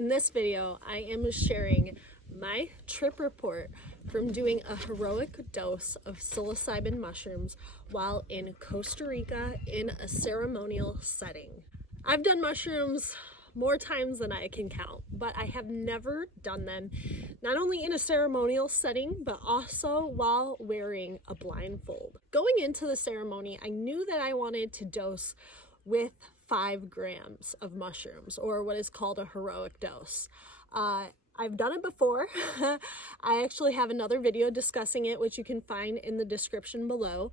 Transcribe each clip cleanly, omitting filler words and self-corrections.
In this video, I am sharing my trip report from doing a heroic dose of psilocybin mushrooms while in Costa Rica in a ceremonial setting. I've done mushrooms more times than I can count, but I have never done them not only in a ceremonial setting, but also while wearing a blindfold. Going into the ceremony, I knew that I wanted to dose with 5 grams of mushrooms, or what is called a heroic dose. I've done it before. I actually have another video discussing it, which you can find in the description below.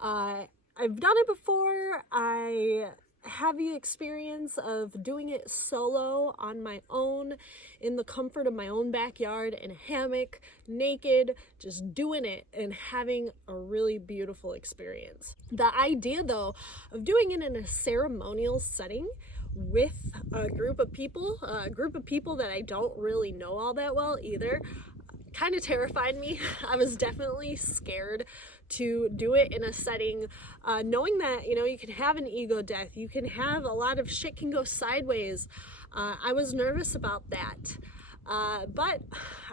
I've done it before. I have the experience of doing it solo on my own in the comfort of my own backyard in a hammock, naked, just doing it and having a really beautiful experience. The idea though of doing it in a ceremonial setting with a group of people that I don't really know all that well either, kind of terrified me. I was definitely scared to do it in a setting, knowing that, you can have an ego death, you can have a lot of shit can go sideways. I was nervous about that, but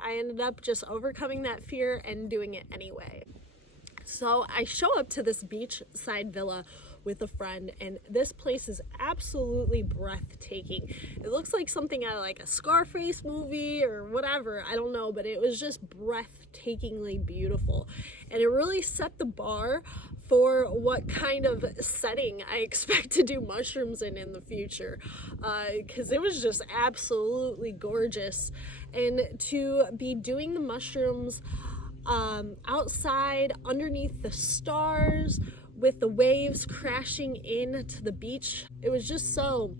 I ended up just overcoming that fear and doing it anyway. So I show up to this beachside villa with a friend, and this place is absolutely breathtaking. It looks like something out of like a Scarface movie or whatever, I don't know, but it was just breathtakingly beautiful. And it really set the bar for what kind of setting I expect to do mushrooms in the future, because it was just absolutely gorgeous. And to be doing the mushrooms outside underneath the stars with the waves crashing into the beach, it was just so,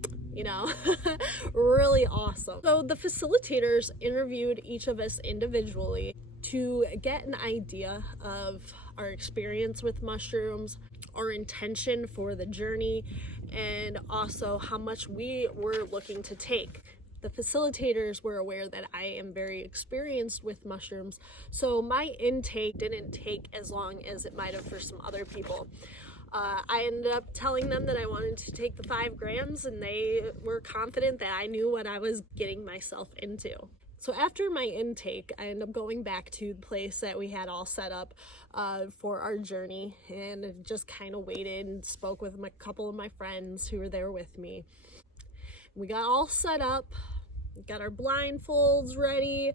really awesome. So the facilitators interviewed each of us individually to get an idea of our experience with mushrooms, our intention for the journey, and also how much we were looking to take. The facilitators were aware that I am very experienced with mushrooms, so my intake didn't take as long as it might have for some other people. I ended up telling them that I wanted to take the 5 grams, and they were confident that I knew what I was getting myself into. So after my intake, I ended up going back to the place that we had all set up for our journey, and just kind of waited and spoke with a couple of my friends who were there with me. We got all set up, got our blindfolds ready.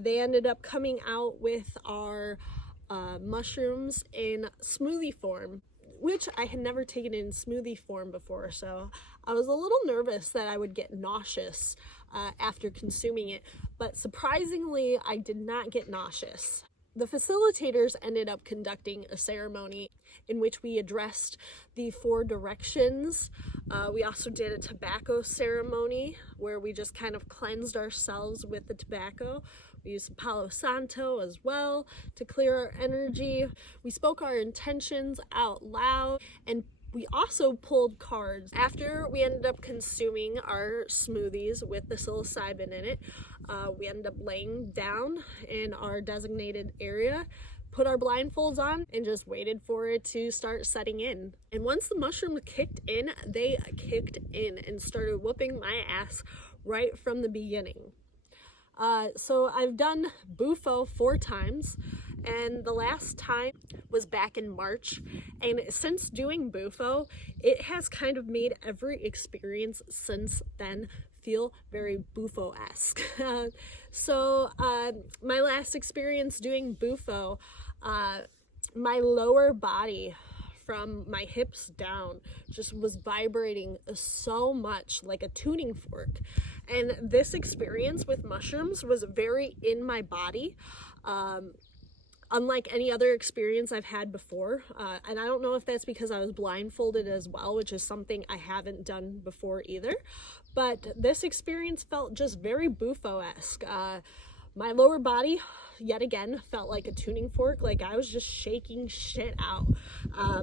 They ended up coming out with our mushrooms in smoothie form, which I had never taken in smoothie form before, so I was a little nervous that I would get nauseous after consuming it, but surprisingly, I did not get nauseous. The facilitators ended up conducting a ceremony in which we addressed the 4 directions. We also did a tobacco ceremony where we just kind of cleansed ourselves with the tobacco. We used Palo Santo as well to clear our energy. We spoke our intentions out loud, and we also pulled cards. After we ended up consuming our smoothies with the psilocybin in it, we ended up laying down in our designated area, put our blindfolds on, and just waited for it to start setting in. And once the mushrooms kicked in, they kicked in and started whooping my ass right from the beginning. So I've done Bufo 4 times, and the last time was back in March, and since doing Bufo, it has kind of made every experience since then feel very Bufo-esque. So my last experience doing Bufo, my lower body from my hips down just was vibrating so much like a tuning fork. And this experience with mushrooms was very in my body, unlike any other experience I've had before. And I don't know if that's because I was blindfolded as well, which is something I haven't done before either. But this experience felt just very Bufo-esque. My lower body, yet again, felt like a tuning fork, like I was just shaking shit out.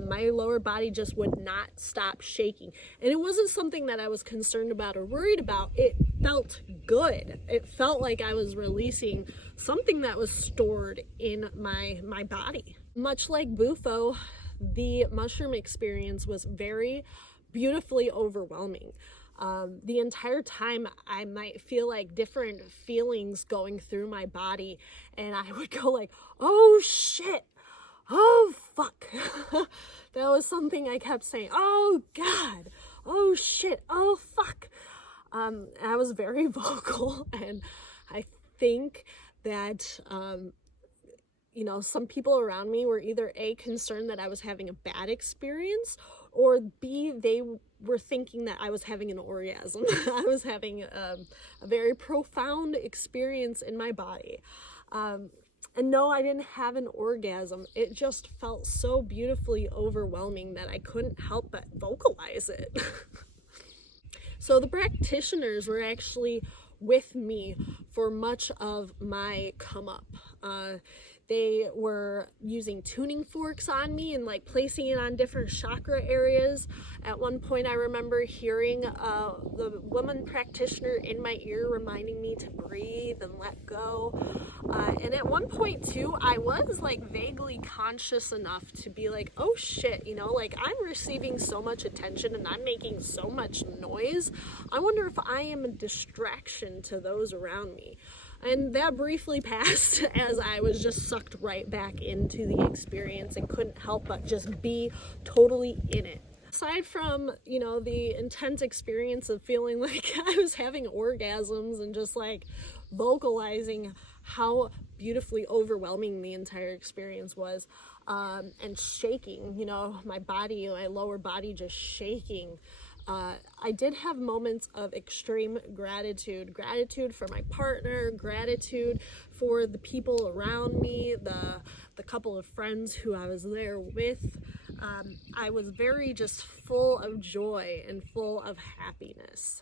My lower body just would not stop shaking. And it wasn't something that I was concerned about or worried about. It felt good. It felt like I was releasing something that was stored in my body. Much like Bufo, the mushroom experience was very beautifully overwhelming. The entire time I might feel like different feelings going through my body, and I would go like, oh shit, oh fuck. That was something I kept saying, oh god, oh shit, oh fuck. I was very vocal, and I think that some people around me were either A, concerned that I was having a bad experience, or B, they were thinking that I was having an orgasm. I was having a very profound experience in my body. And no, I didn't have an orgasm. It just felt so beautifully overwhelming that I couldn't help but vocalize it. So the practitioners were actually with me for much of my come up. They were using tuning forks on me and like placing it on different chakra areas. At one point I remember hearing the woman practitioner in my ear reminding me to breathe and let go. And at one point too, I was like vaguely conscious enough to be like, oh shit, like I'm receiving so much attention and I'm making so much noise. I wonder if I am a distraction to those around me. And that briefly passed as I was just sucked right back into the experience and couldn't help but just be totally in it. Aside from, the intense experience of feeling like I was having orgasms and just like vocalizing how beautifully overwhelming the entire experience was, and shaking, my body, my lower body just shaking. I did have moments of extreme gratitude for my partner, gratitude for the people around me, the couple of friends who I was there with. I was very just full of joy and full of happiness.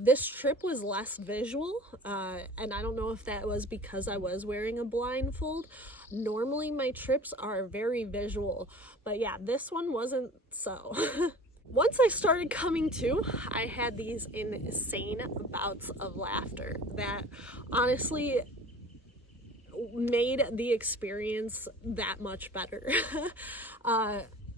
This trip was less visual, and I don't know if that was because I was wearing a blindfold. Normally my trips are very visual, but yeah, this one wasn't so. Once I started coming to, I had these insane bouts of laughter that honestly made the experience that much better.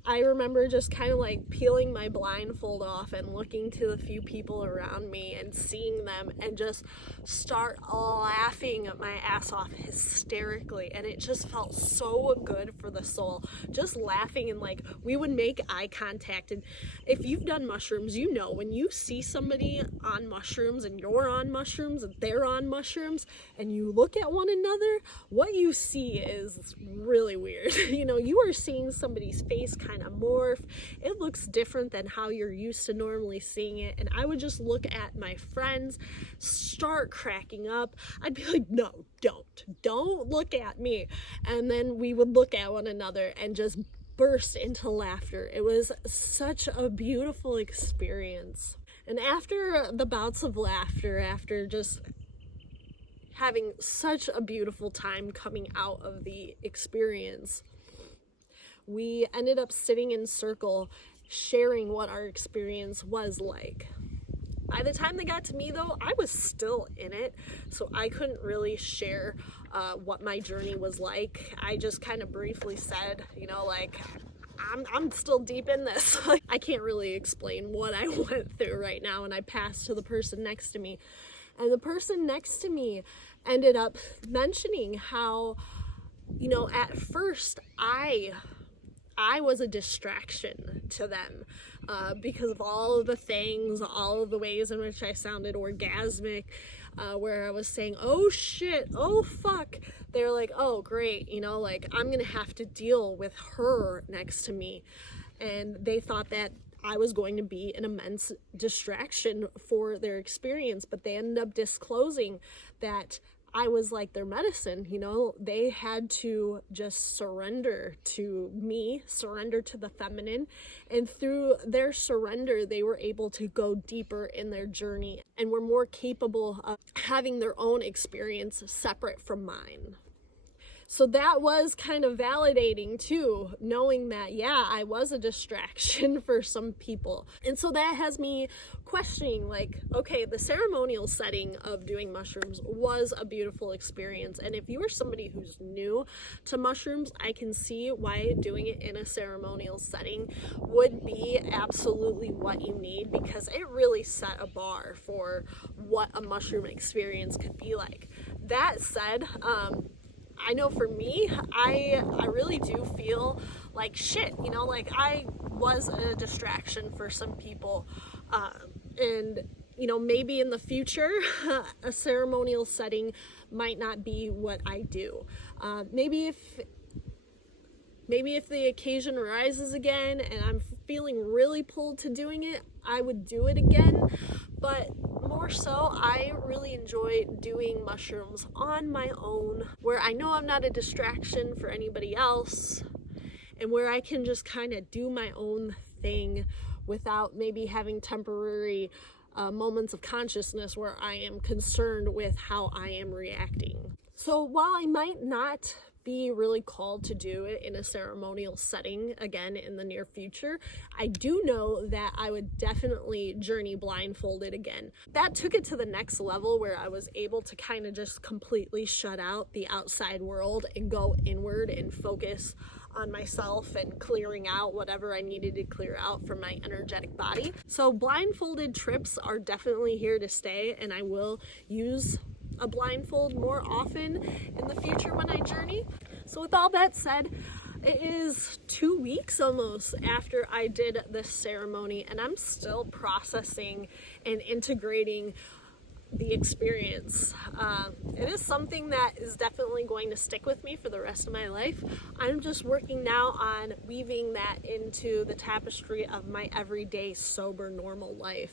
I remember just kind of like peeling my blindfold off and looking to the few people around me and seeing them and just start laughing my ass off hysterically, and it just felt so good for the soul, just laughing. And like we would make eye contact, and if you've done mushrooms, when you see somebody on mushrooms and you're on mushrooms and they're on mushrooms and you look at one another, what you see is really weird. You are seeing somebody's face kind of morph. It looks different than how you're used to normally seeing it, and I would just look at my friends, start cracking up. I'd be like, no, don't look at me. And then we would look at one another and just burst into laughter. It was such a beautiful experience. And after the bouts of laughter, after just having such a beautiful time coming out of the experience, we ended up sitting in circle sharing what our experience was like. By the time they got to me though, I was still in it, so I couldn't really share what my journey was like. I just kind of briefly said, I'm still deep in this. I can't really explain what I went through right now, and I passed to the person next to me. And the person next to me ended up mentioning how, at first I was a distraction to them because of all of the things, all of the ways in which I sounded orgasmic, where I was saying, oh shit, oh fuck. They're like, oh great, I'm gonna have to deal with her next to me. And they thought that I was going to be an immense distraction for their experience, but they ended up disclosing that I was like their medicine. They had to just surrender to me, surrender to the feminine, and through their surrender, they were able to go deeper in their journey and were more capable of having their own experience separate from mine. So that was kind of validating too, knowing that, yeah, I was a distraction for some people. And so that has me questioning, like, okay, the ceremonial setting of doing mushrooms was a beautiful experience. And if you are somebody who's new to mushrooms, I can see why doing it in a ceremonial setting would be absolutely what you need, because it really set a bar for what a mushroom experience could be like. That said, I know for me, I really do feel like shit, you know, like I was a distraction for some people. And, you know, maybe in the future, a ceremonial setting might not be what I do. Maybe if the occasion arises again and I'm feeling really pulled to doing it, I would do it again. But more so, I really enjoy doing mushrooms on my own, where I know I'm not a distraction for anybody else, and where I can just kind of do my own thing without maybe having temporary moments of consciousness where I am concerned with how I am reacting. So while I might not be really called to do it in a ceremonial setting again in the near future, I do know that I would definitely journey blindfolded again. That took it to the next level, where I was able to kind of just completely shut out the outside world and go inward and focus on myself and clearing out whatever I needed to clear out from my energetic body. So blindfolded trips are definitely here to stay, and I will use a blindfold more often in the future when I journey. So with all that said, it is 2 weeks almost after I did this ceremony, and I'm still processing and integrating the experience. It is something that is definitely going to stick with me for the rest of my life. I'm just working now on weaving that into the tapestry of my everyday sober normal life.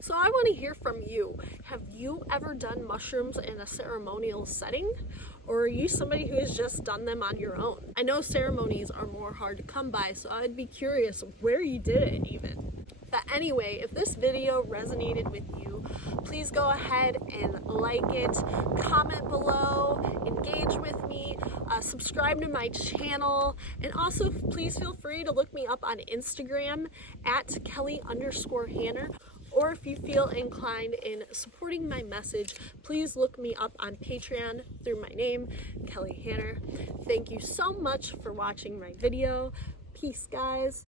So I want to hear from you. Have you ever done mushrooms in a ceremonial setting? Or are you somebody who has just done them on your own? I know ceremonies are more hard to come by, so I'd be curious where you did it even. But anyway, if this video resonated with you, please go ahead and like it, comment below, engage with me, subscribe to my channel, and also please feel free to look me up on Instagram at Kelly_Hanner. Or if you feel inclined in supporting my message, please look me up on Patreon through my name, Kelly Hanner. Thank you so much for watching my video. Peace, guys.